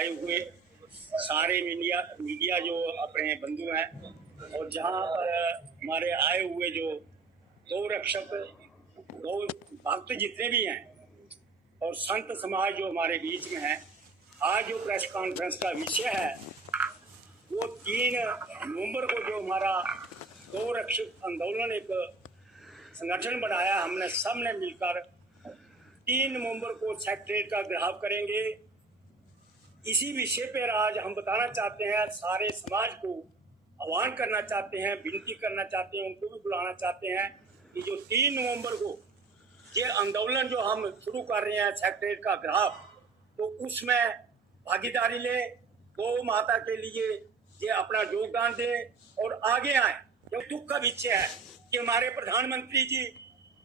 आए हुए सारे मीडिया जो अपने बंधु हैं, और जहाँ पर हमारे आए हुए जो गौ रक्षक, गौ भक्त जितने भी हैं, और संत समाज जो हमारे बीच में है, आज जो प्रेस कॉन्फ्रेंस का विषय है वो 3 नवंबर को जो हमारा गौ रक्षक आंदोलन एक संगठन बनाया, हमने सब ने मिलकर 3 नवंबर को सेक्रेटरीट का घेराव करेंगे। इसी विषय पर आज हम बताना चाहते हैं, सारे समाज को आह्वान करना चाहते हैं, विनती करना चाहते हैं, उनको भी बुलाना चाहते हैं कि जो 3 नवंबर को ये आंदोलन जो हम शुरू कर रहे हैं सेक्रेटरीट का घेराव, तो उसमें भागीदारी ले, गौ माता के लिए ये अपना योगदान दें और आगे आए। जो दुख का विषय है कि हमारे प्रधानमंत्री जी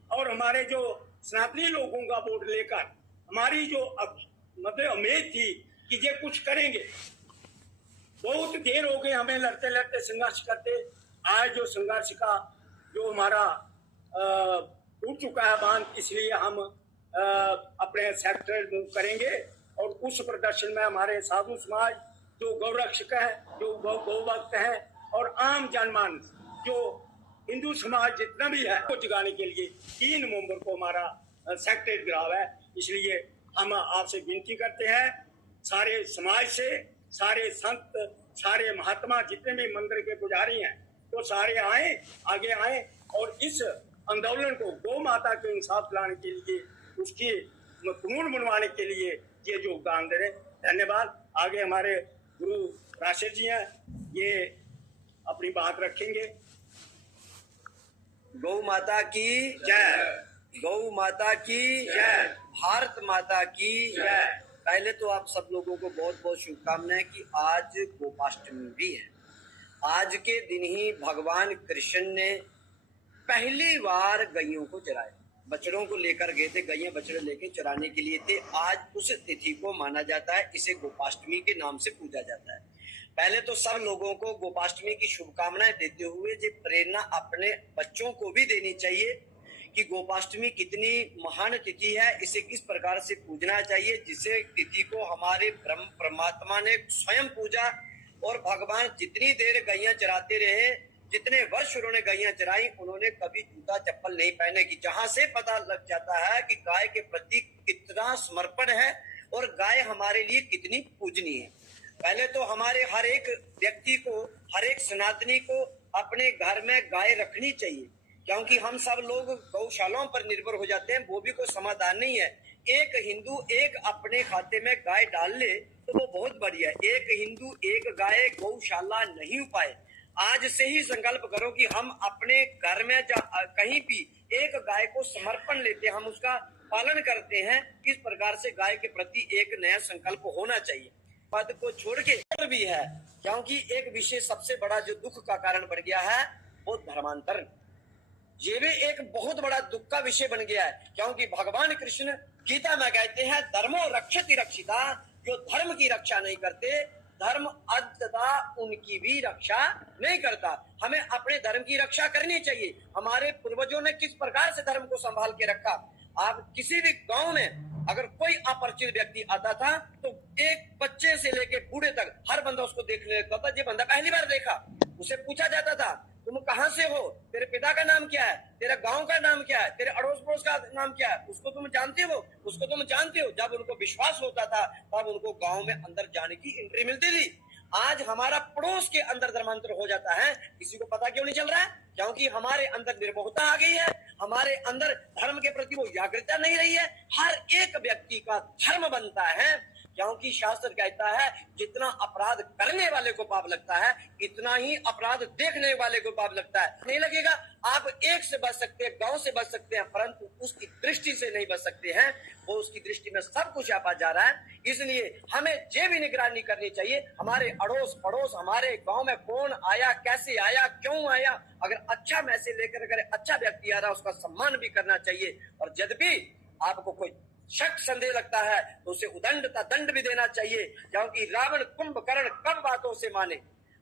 और हमारे जो सनातनी लोगों का वोट लेकर हमारी जो मतलब उम्मीद थी कि ये कुछ करेंगे, बहुत देर हो गई हमें लड़ते लड़ते संघर्ष करते। आज जो संघर्ष का जो हमारा टूट चुका है बांध, इसलिए हम अपने सेक्टर मूव करेंगे और उस प्रदर्शन में हमारे साधु समाज, जो गौरक्षक है, जो गौ भक्त है, और आम जनमानस जो हिंदू समाज जितना भी है, को जगाने के लिए 3 नवंबर को हमारा सेक्रेटरीट घेराव है। इसलिए हम आपसे विनती करते हैं, सारे समाज से, सारे संत, सारे महात्मा जितने भी मंदिर के पुजारी हैं, वो सारे आए, आगे आए और इस आंदोलन को गौ माता के इंसाफ लाने के लिए, उसकी कानून बनवाने के लिए ये योगदान दे रहे। धन्यवाद। आगे हमारे गुरु राशि जी हैं, ये अपनी बात रखेंगे। गौ माता की जय, गौ माता की जय, भारत माता की जय। पहले तो आप सब लोगों को बहुत बहुत शुभकामनाएं कि आज गोपाष्टमी भी है। आज के दिन ही भगवान कृष्ण ने पहली बार गैयों को चराया, बछड़ों को लेकर गए थे, गैया बछड़े लेके चराने के लिए थे। आज उस तिथि को माना जाता है, इसे गोपाष्टमी के नाम से पूजा जाता है। पहले तो सब लोगों को गोपाष्टमी की शुभकामनाएं देते हुए ये प्रेरणा अपने बच्चों को भी देनी चाहिए कि गोपाष्टमी कितनी महान तिथि है, इसे किस प्रकार से पूजना चाहिए, जिसे तिथि को हमारे ब्रह्म परमात्मा ने स्वयं पूजा। और भगवान जितनी देर गैया चराते रहे, जितने वर्ष उन्होंने गैया चराई, उन्होंने कभी जूता चप्पल नहीं पहने की, जहां से पता लग जाता है कि गाय के प्रति कितना समर्पण है और गाय हमारे लिए कितनी पूजनीय है। पहले तो हमारे हर एक व्यक्ति को, हर एक सनातनी को अपने घर में गाय रखनी चाहिए, क्योंकि हम सब लोग गौशालाओं पर निर्भर हो जाते हैं, वो भी कोई समाधान नहीं है। एक हिंदू एक अपने खाते में गाय डाल ले तो वो बहुत बढ़िया है। एक हिंदू एक गाय गौशाला नहीं हो पाए। आज से ही संकल्प करो कि हम अपने घर में कहीं भी एक गाय को समर्पण लेते हैं, हम उसका पालन करते हैं। इस प्रकार से गाय के प्रति एक नया संकल्प होना चाहिए। पद को छोड़ के भी है, क्योंकि एक विषय सबसे बड़ा जो दुख का कारण बन गया है वो धर्मांतरण, ये भी एक बहुत बड़ा दुख का विषय बन गया है। क्योंकि भगवान कृष्ण गीता में कहते हैं, धर्मो रक्षति रक्षिता, जो धर्म की रक्षा नहीं करते, धर्म अंततः उनकी भी रक्षा नहीं करता। हमें अपने धर्म की रक्षा करनी चाहिए। हमारे पूर्वजों ने किस प्रकार से धर्म को संभाल के रखा। आप किसी भी गांव में अगर कोई अपरिचित व्यक्ति आता था तो एक बच्चे से लेके बूढ़े तक हर बंदा उसको देखने लगता था। ये बंदा पहली बार देखा, उसे पूछा जाता था, तुम कहाँ से हो, तेरे पिता का नाम क्या है, तेरा गांव का नाम क्या है, तेरे अड़ोस पड़ोस का नाम क्या है, उसको तुम जानते हो, उसको तुम जानते हो। जब उनको विश्वास होता था तब उनको गांव में अंदर जाने की एंट्री मिलती थी। आज हमारा पड़ोस के अंदर धर्मांतर हो जाता है, किसी को पता क्यों नहीं चल रहा है? क्योंकि हमारे अंदर निर्भोता आ गई है, हमारे अंदर धर्म के प्रति वो जागरूकता नहीं रही है। हर एक व्यक्ति का धर्म बनता है, क्योंकि शास्त्र कहता है जितना अपराध करने वाले को पाप लगता है, इतना ही अपराध देखने वाले को पाप लगता है। नहीं लगेगा? आप एक से बच सकते हैं, गांव से बच सकते हैं, परंतु उसकी दृष्टि से नहीं बच सकते हैं। वो उसकी दृष्टि में सब कुछ आपा जा रहा है। इसलिए हमें ये भी निगरानी करनी चाहिए, हमारे अड़ोस पड़ोस, हमारे गांव में कौन आया, कैसे आया, क्यों आया। अगर अच्छा मैसेज लेकर अगर अच्छा व्यक्ति आ रहा है, उसका सम्मान भी करना चाहिए। और यद्यपि आपको कोई शक संदेह लगता है तो उसे उदंड दंड भी देना चाहिए। क्योंकि रावण कुंभकर्ण कब बातों से माने,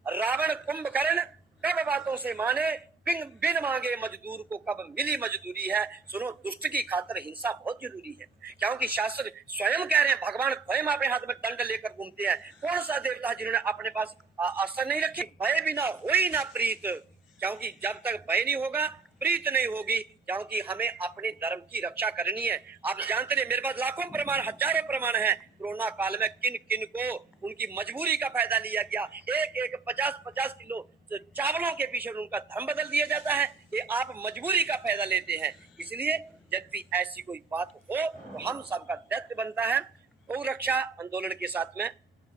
रावण कुंभकर्ण कब बातों से माने, बिन मांगे मजदूर को कब मिली मजदूरी है। सुनो, दुष्ट की खातिर हिंसा बहुत जरूरी है, क्योंकि शास्त्र स्वयं कह रहे हैं, भगवान स्वयं अपने हाथ में दंड लेकर घूमते हैं। कौन सा देवता है जिन्होंने अपने पास असर नहीं रखी। भय बिना हो ही ना प्रीत, क्योंकि जब तक भय नहीं होगा प्रीत नहीं होगी, क्योंकि हमें अपने धर्म की रक्षा करनी है। आप जानते हैं, मेरे पास लाखों प्रमाण, हजारों प्रमाण हैं। कोरोना काल में किन किन को उनकी मजबूरी का फायदा लिया गया, एक 50-50 किलो चावलों के पीछे उनका धर्म बदल दिया जाता है। ये आप मजबूरी का फायदा लेते हैं। इसलिए जब भी ऐसी कोई बात हो तो हम सबका दायित्व बनता है गौ रक्षा आंदोलन के साथ में।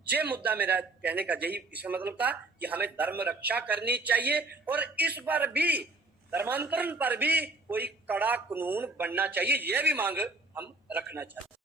ये मुद्दा मेरा कहने का यही इसका मतलब था कि हमें धर्म रक्षा करनी चाहिए, और इस पर भी धर्मांतरण पर भी कोई कड़ा कानून बनना चाहिए। यह भी मांग हम रखना चाहते हैं।